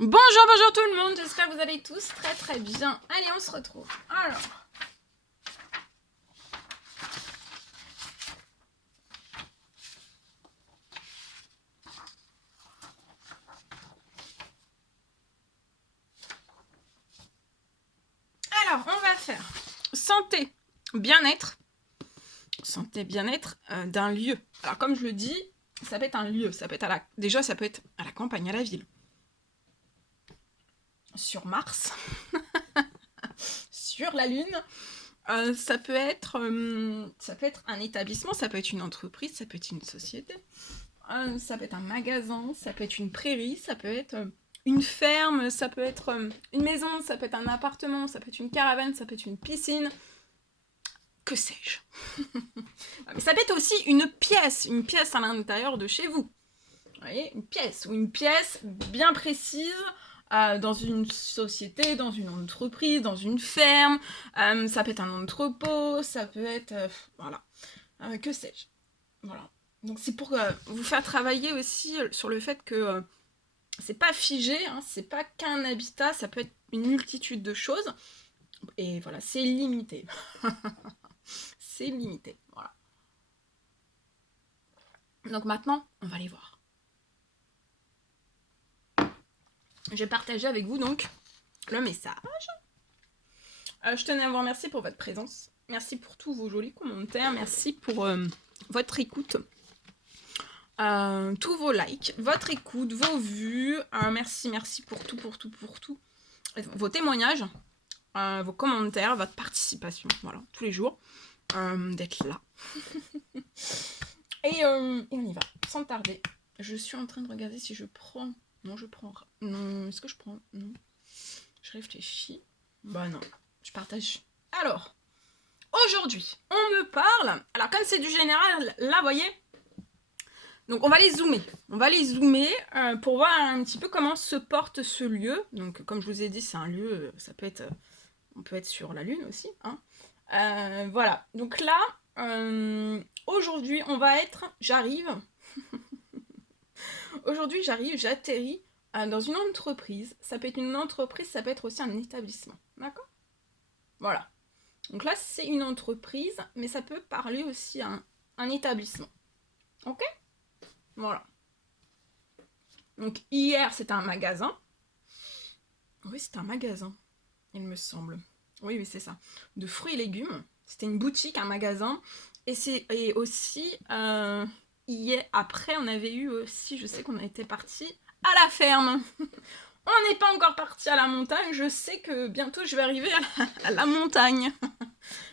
Bonjour tout le monde, j'espère que vous allez tous très bien. Allez, on se retrouve. Alors, on va faire santé, bien-être. Santé, bien-être d'un lieu. Alors, comme je le dis, ça peut être un lieu, ça peut être déjà, ça peut être à la campagne, à la ville. Sur Mars. Sur la Lune. Ça peut être un établissement, ça peut être une entreprise, ça peut être une société. Ça peut être un magasin, ça peut être une prairie, ça peut être une ferme, ça peut être une maison, ça peut être un appartement, ça peut être une caravane, ça peut être une piscine. Que sais-je? Mais ça peut être aussi une pièce à l'intérieur de chez vous. Vous voyez, une pièce bien précise dans une société, dans une entreprise, dans une ferme. Ça peut être un entrepôt, ça peut être... voilà. Que sais-je? Voilà. Donc c'est pour vous faire travailler aussi sur le fait que c'est pas figé, hein, c'est pas qu'un habitat, ça peut être une multitude de choses. Et voilà, c'est limité. C'est limité, voilà. Donc maintenant, on va les voir. Je vais partager avec vous donc le message. Je tenais à vous remercier pour votre présence. Merci pour tous vos jolis commentaires. Merci pour votre écoute. Tous vos likes, votre écoute, vos vues. Merci pour tout. Vos témoignages, vos commentaires, votre participation. Voilà, tous les jours. D'être là. Et on y va, sans tarder. Je suis en train de regarder si je prends... Non, je prends... Non, est-ce que je prends... Non. Je réfléchis. Bah non, je partage. Alors, aujourd'hui, on me parle... Alors, comme c'est du général, là, vous voyez... Donc, on va les zoomer. Pour voir un petit peu comment se porte ce lieu. Donc, comme je vous ai dit, c'est un lieu... Ça peut être... On peut être sur la Lune aussi, hein. Voilà. Donc là... aujourd'hui, on va être... J'arrive, j'atterris dans une entreprise. Ça peut être une entreprise, ça peut être aussi un établissement. D'accord? Voilà. Donc là, c'est une entreprise, mais ça peut parler aussi à un établissement. Ok? Voilà. Donc hier, c'était un magasin. Oui, c'était un magasin, il me semble. Oui, c'est ça. De fruits et légumes. C'était une boutique, un magasin. Et aussi... hier, après, on avait eu aussi, je sais qu'on était parti à la ferme. On n'est pas encore parti à la montagne. Je sais que bientôt, je vais arriver à la montagne.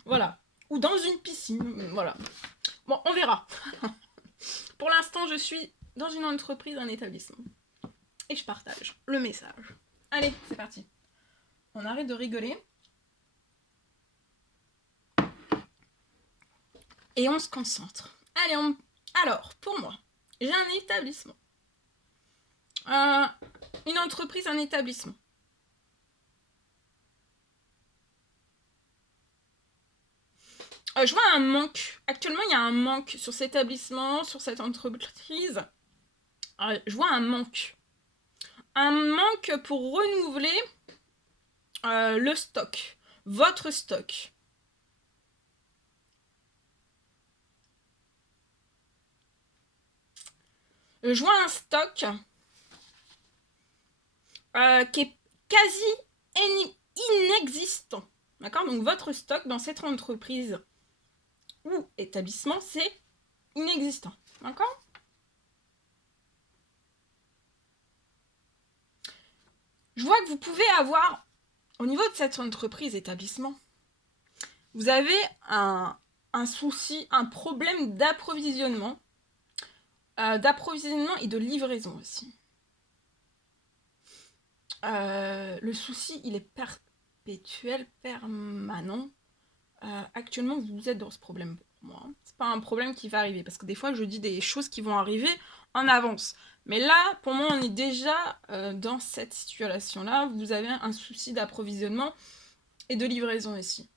Voilà. Ou dans une piscine. Voilà. Bon, on verra. Pour l'instant, je suis dans une entreprise, un établissement. Et je partage le message. Allez, c'est parti. On arrête de rigoler. Et on se concentre. Allez, Alors, pour moi, j'ai un établissement. Une entreprise, un établissement. Je vois un manque. Actuellement, il y a un manque sur cet établissement, sur cette entreprise. Je vois un manque. Un manque pour renouveler le stock. Votre stock. Je vois un stock qui est quasi inexistant. D'accord? Donc votre stock dans cette entreprise ou établissement, c'est inexistant. D'accord? Je vois que vous pouvez avoir, au niveau de cette entreprise, établissement, vous avez un souci, un problème d'approvisionnement et de livraison aussi. Le souci, il est perpétuel, permanent. Actuellement, vous êtes dans ce problème pour moi. C'est pas un problème qui va arriver, parce que des fois, je dis des choses qui vont arriver en avance. Mais là, pour moi, on est déjà dans cette situation-là. Vous avez un souci d'approvisionnement et de livraison ici,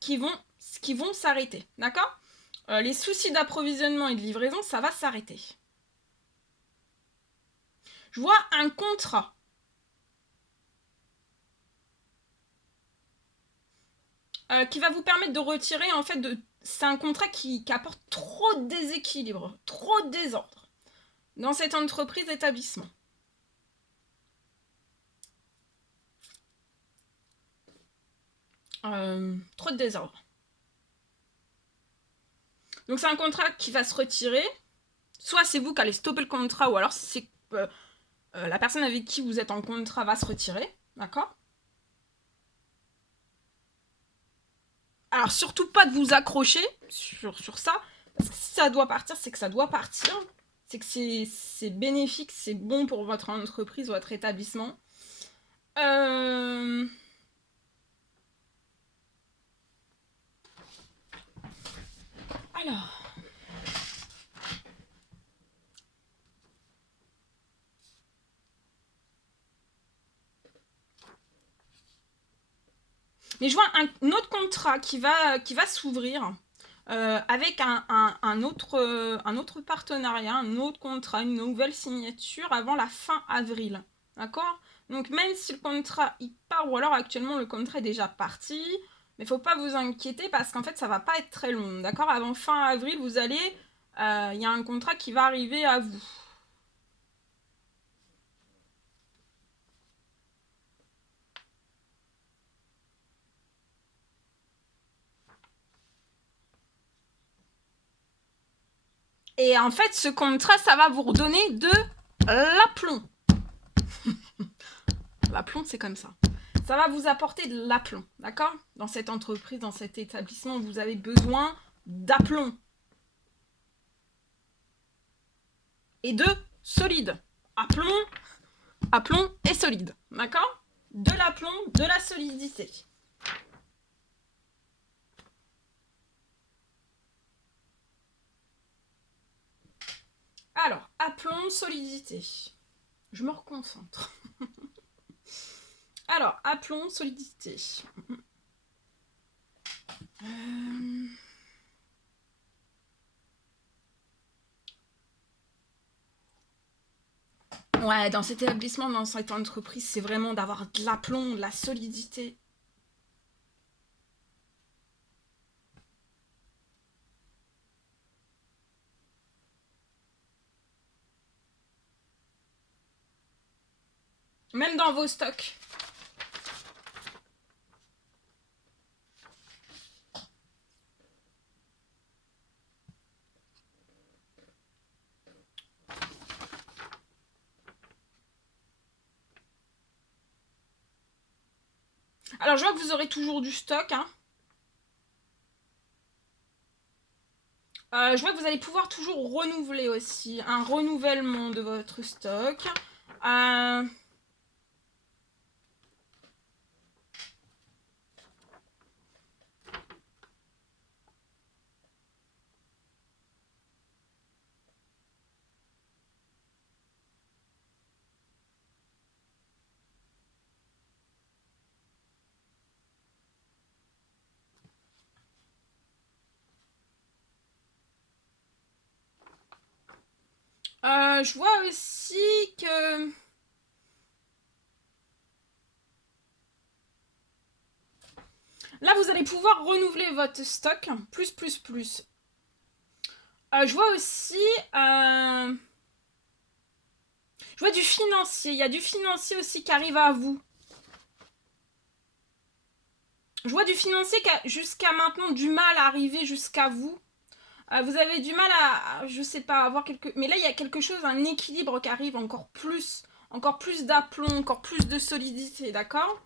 qui vont s'arrêter, d'accord? Les soucis d'approvisionnement et de livraison, ça va s'arrêter. Je vois un contrat. qui va vous permettre de retirer, en fait, c'est un contrat qui apporte trop de déséquilibre, trop de désordre dans cette entreprise établissement. Trop de désordre. Donc c'est un contrat qui va se retirer. Soit c'est vous qui allez stopper le contrat, ou alors c'est la personne avec qui vous êtes en contrat va se retirer. D'accord? Alors surtout pas de vous accrocher sur ça. Parce que si ça doit partir, c'est que ça doit partir. C'est que c'est bénéfique, c'est bon pour votre entreprise, votre établissement. Alors. Mais je vois un autre contrat qui va s'ouvrir avec un autre partenariat, un autre contrat, une nouvelle signature avant la fin avril. D'accord? Donc même si le contrat il part, ou alors actuellement le contrat est déjà parti, mais il ne faut pas vous inquiéter parce qu'en fait ça va pas être très long. D'accord? Avant fin avril, vous allez, il y a un contrat qui va arriver à vous. Et en fait, ce contrat, ça va vous redonner de l'aplomb. L'aplomb, c'est comme ça. Ça va vous apporter de l'aplomb, d'accord? Dans cette entreprise, dans cet établissement, vous avez besoin d'aplomb. Et de solide. Aplomb et solide, d'accord? De l'aplomb, de la solidité. Alors, aplomb, solidité. Je me reconcentre. Alors, aplomb, solidité. Ouais, dans cet établissement, dans cette entreprise, c'est vraiment d'avoir de l'aplomb, de la solidité. Même dans vos stocks. Alors, je vois que vous aurez toujours du stock, hein. Je vois que vous allez pouvoir toujours renouveler aussi, un renouvellement de votre stock. Je vois aussi que... Là, vous allez pouvoir renouveler votre stock. Plus. Je vois aussi... Je vois du financier. Il y a du financier aussi qui arrive à vous. Je vois du financier qui a jusqu'à maintenant du mal à arriver jusqu'à vous. Vous avez du mal à, je sais pas, avoir quelque... Mais là, il y a quelque chose, un équilibre qui arrive encore plus d'aplomb, encore plus de solidité, d'accord?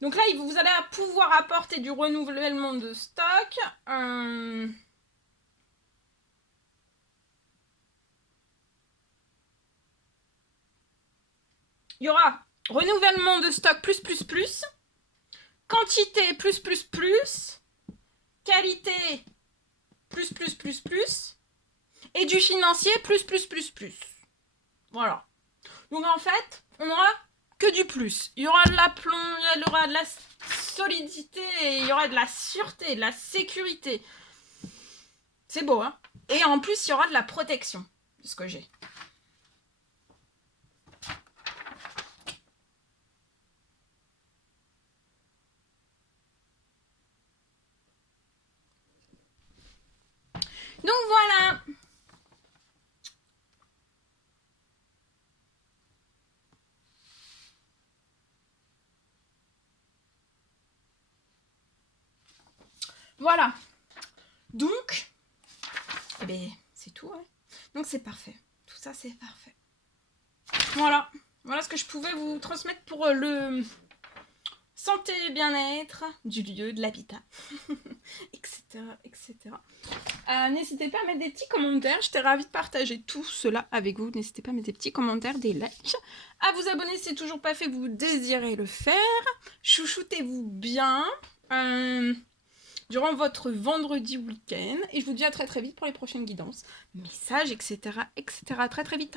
Donc là, vous allez pouvoir apporter du renouvellement de stock. Il y aura renouvellement de stock plus. Quantité plus. Qualité plus. Et du financier plus. Voilà. Donc en fait, on aura que du plus. Il y aura de l'aplomb, il y aura de la solidité, et il y aura de la sûreté, de la sécurité. C'est beau, hein? Et en plus, il y aura de la protection, de ce que j'ai. Donc voilà. Voilà. Donc, eh ben, c'est tout. Ouais. Donc c'est parfait. Tout ça, c'est parfait. Voilà. Voilà ce que je pouvais vous transmettre pour le santé et bien-être du lieu, de l'habitat, etc. etc. N'hésitez pas à mettre des petits commentaires. J'étais ravie de partager tout cela avec vous. N'hésitez pas à mettre des petits commentaires, des likes. À vous abonner si c'est toujours pas fait, que vous désirez le faire. Chouchoutez-vous bien durant votre vendredi week-end. Et je vous dis à très très vite pour les prochaines guidances, messages, etc. etc. Très très vite.